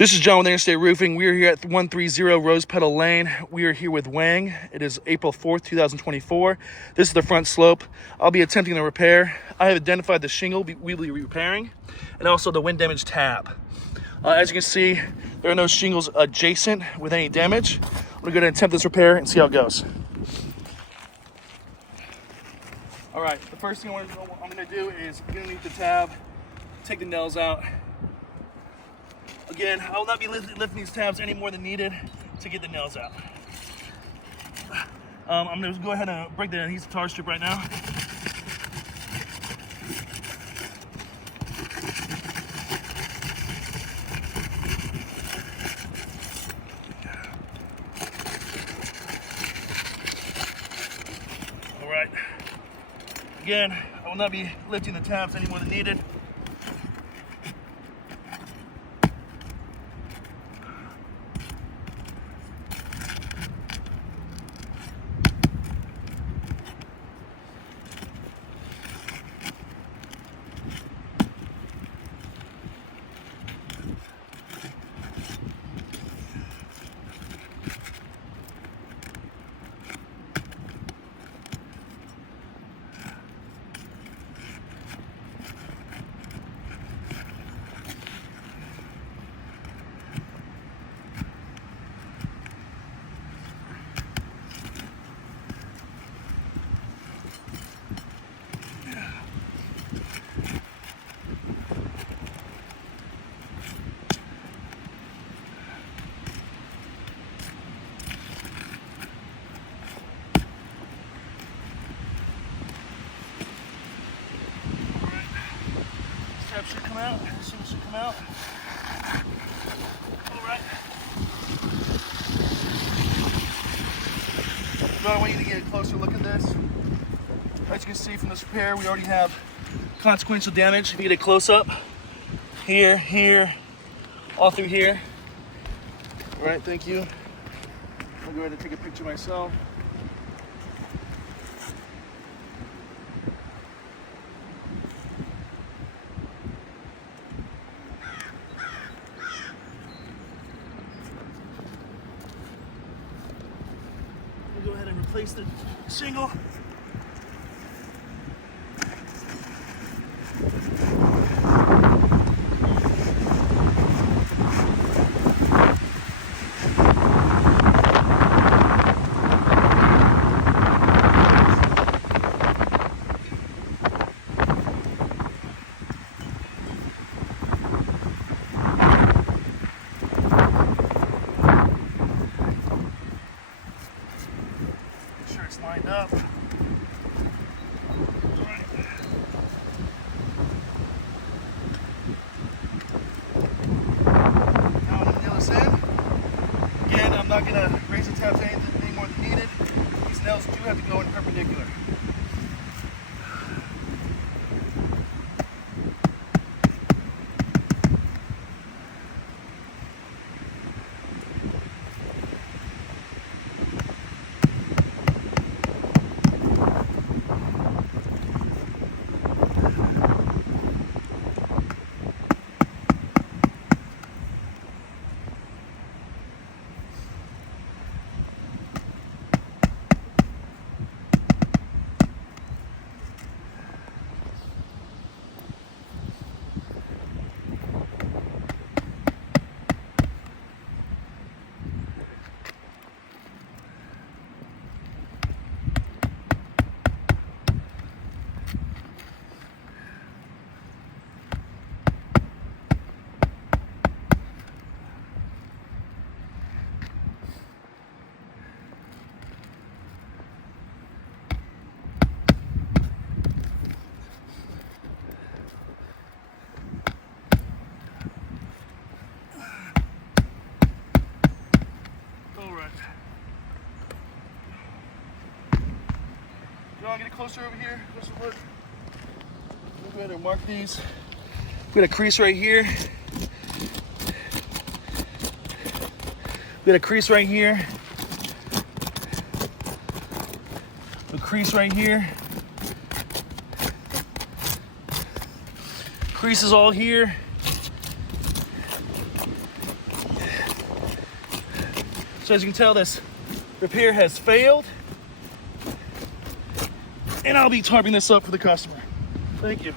This is John with Interstate Roofing. We are here at 130 Rose Petal Lane. We are here with Wang. It is April 4th, 2024. This is the front slope. I'll be attempting to repair. I have identified the shingle we will be repairing and also the wind damage tab. As you can see, there are no shingles adjacent with any damage. I'm gonna go ahead and attempt this repair and see how it goes. All right, the first thing I'm gonna do is get underneath the tab, take the nails out. Again, I will not be lifting these tabs any more than needed to get the nails out. I'm going to go ahead and break the adhesive tar strip right now. All right. Again, I will not be lifting the tabs any more than needed. Tab should come out, shingle should come out. All right. Now I want you to get a closer look at this. As you can see from this repair, we already have consequential damage. If you get a close up, here, here, all through here. All right, thank you. I'll go ahead and take a picture myself. Go ahead and replace the shingle. Lined up. All right. Now I'm gonna nail this in. Again, I'm not gonna raise the tabs any more than needed. These nails do have to go in perpendicular. You want to get closer over here? Closer look. We'll go ahead and mark these. We got a crease right here. We got a crease right here. A crease right here. Creases all here. So as you can tell, this repair has failed, and I'll be tarping this up for the customer. Thank you.